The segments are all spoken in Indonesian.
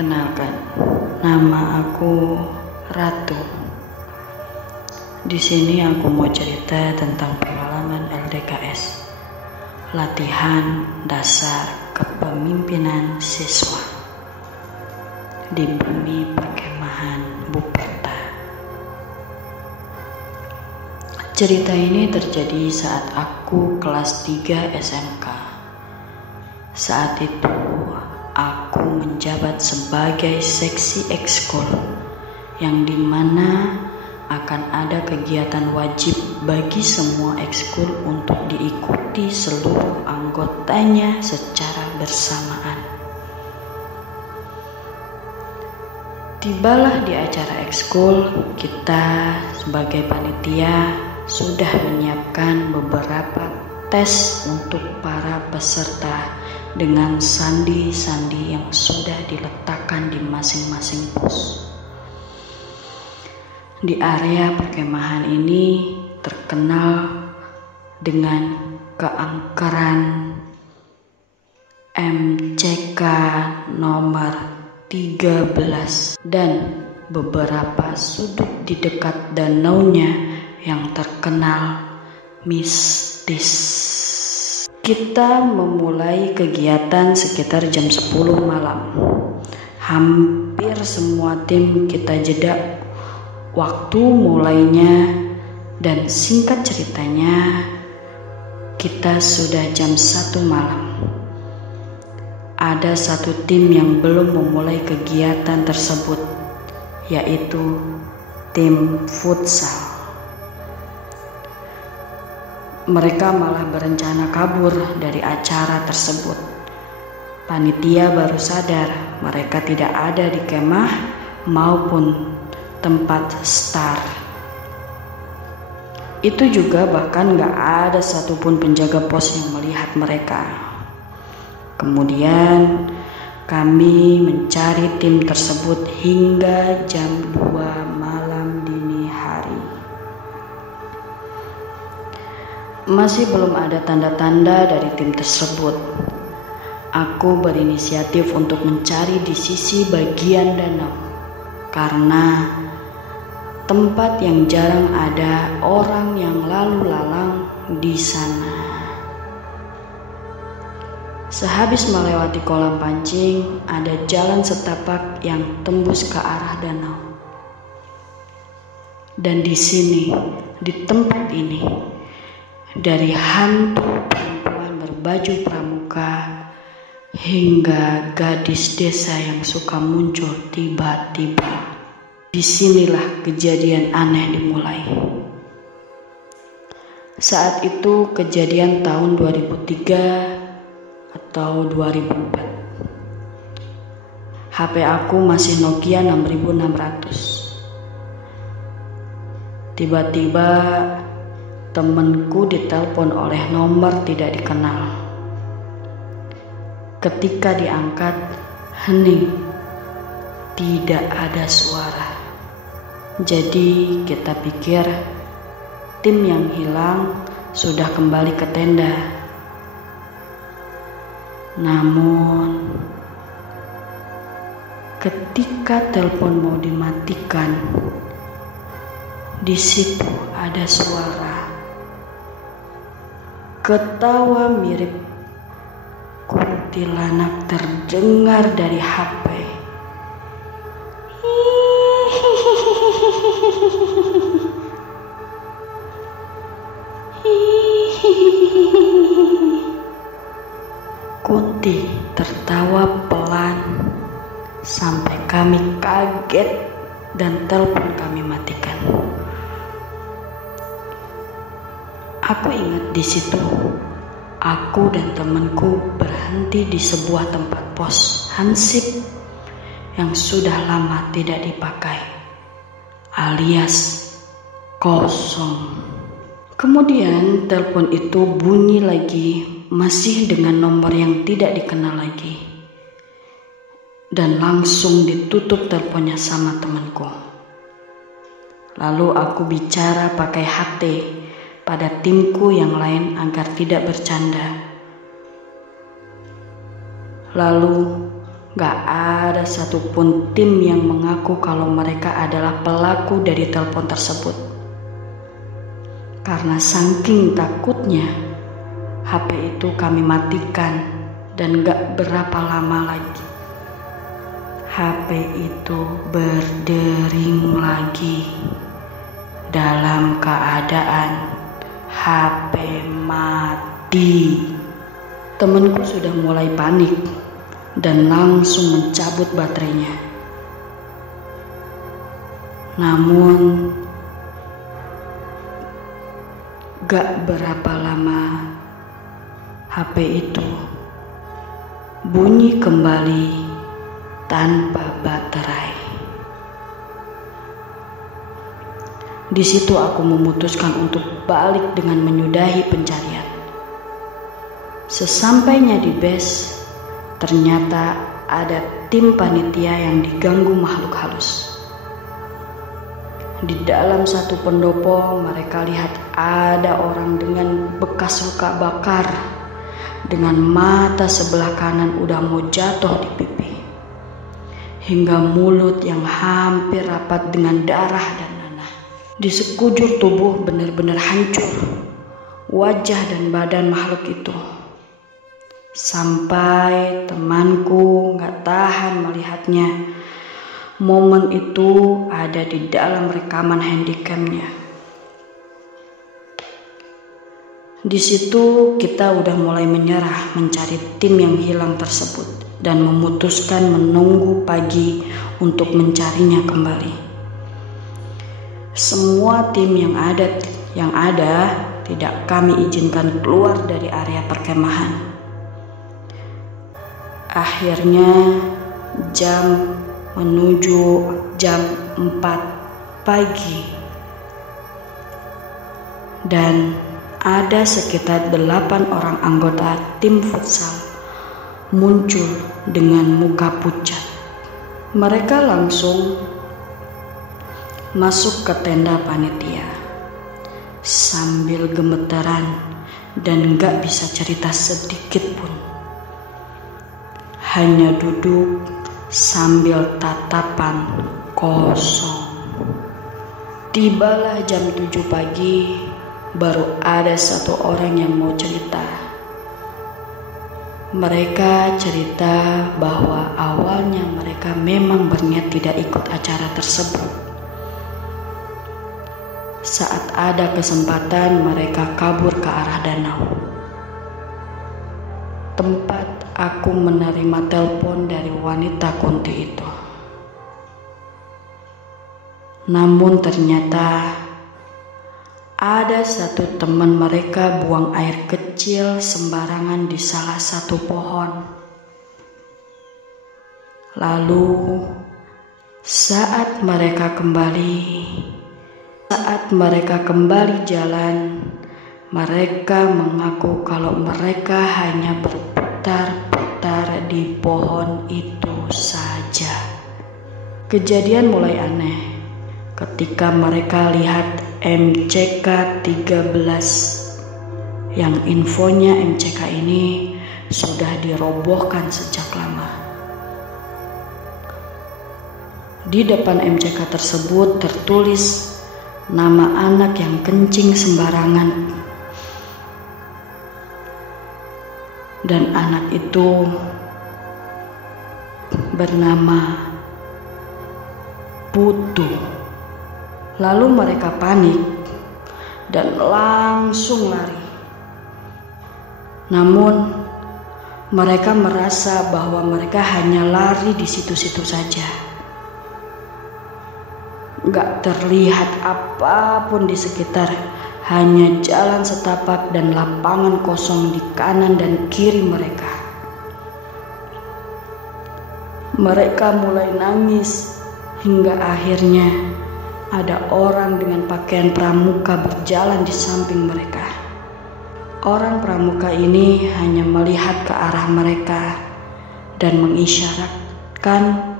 Kenalkan, nama aku Ratu. Di sini aku mau cerita tentang pengalaman LDKS, latihan dasar kepemimpinan siswa di bumi perkemahan Buperta. Cerita ini terjadi saat aku kelas 3 SMK. Saat itu aku menjabat sebagai seksi ekskul, yang dimana akan ada kegiatan wajib bagi semua ekskul untuk diikuti seluruh anggotanya secara bersamaan. Tibalah di acara ekskul, kita sebagai panitia sudah menyiapkan beberapa tes untuk para peserta dengan sandi-sandi yang sudah diletakkan di masing-masing pos. Di area perkemahan ini terkenal dengan keangkeran MCK nomor 13 dan beberapa sudut di dekat danaunya yang terkenal mistis. Kita memulai kegiatan sekitar jam 10 malam. Hampir semua tim kita jeda waktu mulainya, dan singkat ceritanya kita sudah jam 1 malam. Ada satu tim yang belum memulai kegiatan tersebut, yaitu tim futsal. Mereka malah berencana kabur dari acara tersebut. Panitia baru sadar mereka tidak ada di kemah maupun tempat start. Itu juga bahkan gak ada satupun penjaga pos yang melihat mereka. Kemudian kami mencari tim tersebut hingga jam 2 malam dini hari. Masih belum ada tanda-tanda dari tim tersebut. Aku berinisiatif untuk mencari di sisi bagian danau, karena tempat yang jarang ada orang yang lalu lalang di sana. Sehabis melewati kolam pancing, ada jalan setapak yang tembus ke arah danau. Dan di sini, di tempat ini, dari hantu perempuan berbaju pramuka hingga gadis desa yang suka muncul tiba-tiba, disinilah kejadian aneh dimulai. Saat itu kejadian tahun 2003 atau 2004. HP aku masih Nokia 6600. Tiba-tiba temanku ditelepon oleh nomor tidak dikenal. Ketika diangkat, hening, tidak ada suara. Jadi kita pikir tim yang hilang sudah kembali ke tenda. Namun ketika telepon mau dimatikan, di situ ada suara ketawa mirip kuntilanak terdengar dari HP. Kunti tertawa pelan sampai kami kaget dan telepon kami matikan. Aku ingat di situ, aku dan temanku berhenti di sebuah tempat pos hansip yang sudah lama tidak dipakai, alias kosong. Kemudian telepon itu bunyi lagi, masih dengan nomor yang tidak dikenal lagi. Dan langsung ditutup teleponnya sama temanku. Lalu aku bicara pakai HT pada timku yang lain agar tidak bercanda. Lalu Gak ada satupun tim yang mengaku kalau mereka adalah pelaku dari telepon tersebut. Karena saking takutnya, HP itu kami matikan dan gak berapa lama lagi HP itu berdering lagi dalam keadaan HP mati. Temanku sudah mulai panik dan langsung mencabut baterainya. Namun gak berapa lama HP itu bunyi kembali tanpa baterai. Di situ aku memutuskan untuk balik dengan menyudahi pencarian. Sesampainya di base, ternyata ada tim panitia yang diganggu makhluk halus. Di dalam satu pendopo mereka lihat ada orang dengan bekas luka bakar, dengan mata sebelah kanan udah mau jatuh di pipi, hingga mulut yang hampir rapat dengan darah dan nanah. Di sekujur tubuh benar-benar hancur wajah dan badan makhluk itu. Sampai temanku gak tahan melihatnya. Momen itu ada di dalam rekaman handycamnya. Di situ kita udah mulai menyerah mencari tim yang hilang tersebut dan memutuskan menunggu pagi untuk mencarinya kembali. Semua tim yang ada tidak kami izinkan keluar dari area perkemahan. Akhirnya jam menuju jam 4 pagi dan ada sekitar 8 orang anggota tim futsal muncul dengan muka pucat. Mereka langsung masuk ke tenda panitia sambil gemetaran dan gak bisa cerita sedikit pun. Hanya duduk sambil tatapan kosong. Tibalah jam 7 pagi, baru ada satu orang yang mau cerita. Mereka cerita bahwa awalnya mereka memang berniat tidak ikut acara tersebut. Saat ada kesempatan mereka kabur ke arah danau. Tempat aku menerima telepon dari wanita kunti itu. Namun ternyata ada satu teman mereka buang air kecil sembarangan di salah satu pohon. Lalu saat mereka kembali jalan, mereka mengaku kalau mereka hanya berputar-putar di pohon itu saja. Kejadian mulai aneh ketika mereka lihat MCK 13 yang infonya MCK ini sudah dirobohkan sejak lama. Di depan MCK tersebut tertulis nama anak yang kencing sembarangan. Dan anak itu bernama Putu. Lalu mereka panik dan langsung lari. Namun mereka merasa bahwa mereka hanya lari di situ-situ saja. Gak terlihat apapun di sekitar, hanya jalan setapak dan lapangan kosong di kanan dan kiri mereka. Mereka mulai nangis hingga akhirnya ada orang dengan pakaian pramuka berjalan di samping mereka. Orang pramuka ini hanya melihat ke arah mereka dan mengisyaratkan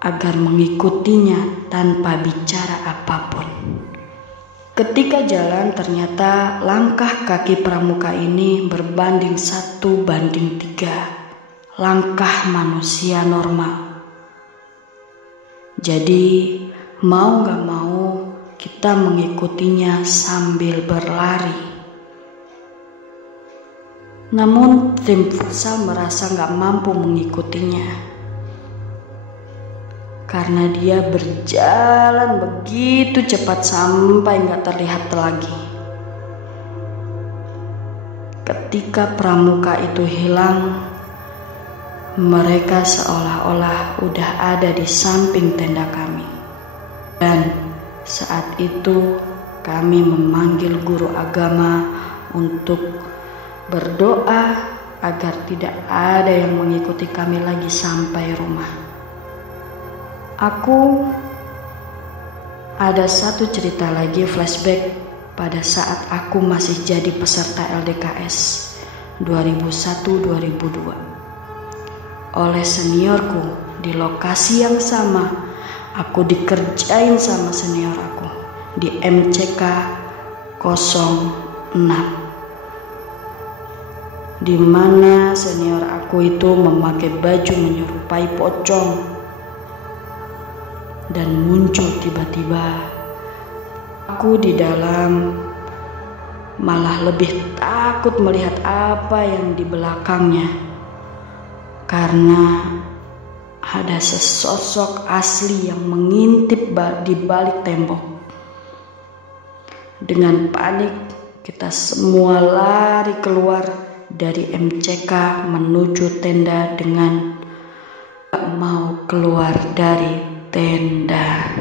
agar mengikutinya tanpa bicara apapun. Ketika jalan, ternyata langkah kaki pramuka ini berbanding 1:3. langkah manusia normal. Jadi mau gak mau kita mengikutinya sambil berlari. Namun tim futsal merasa gak mampu mengikutinya karena dia berjalan begitu cepat sampai gak terlihat lagi. Ketika pramuka itu hilang, mereka seolah-olah udah ada di samping tenda kami. Dan saat itu kami memanggil guru agama untuk berdoa agar tidak ada yang mengikuti kami lagi sampai rumah. Aku ada satu cerita lagi flashback pada saat aku masih jadi peserta LDKS 2001-2002. Oleh seniorku di lokasi yang sama, aku dikerjain sama senior aku di MCK 06, di mana senior aku itu memakai baju menyerupai pocong dan muncul tiba-tiba. Aku di dalam malah lebih takut melihat apa yang di belakangnya, karena ada sesosok asli yang mengintip di balik tembok. Dengan panik, kita semua lari keluar dari MCK menuju tenda dengan gak mau keluar dari tenda.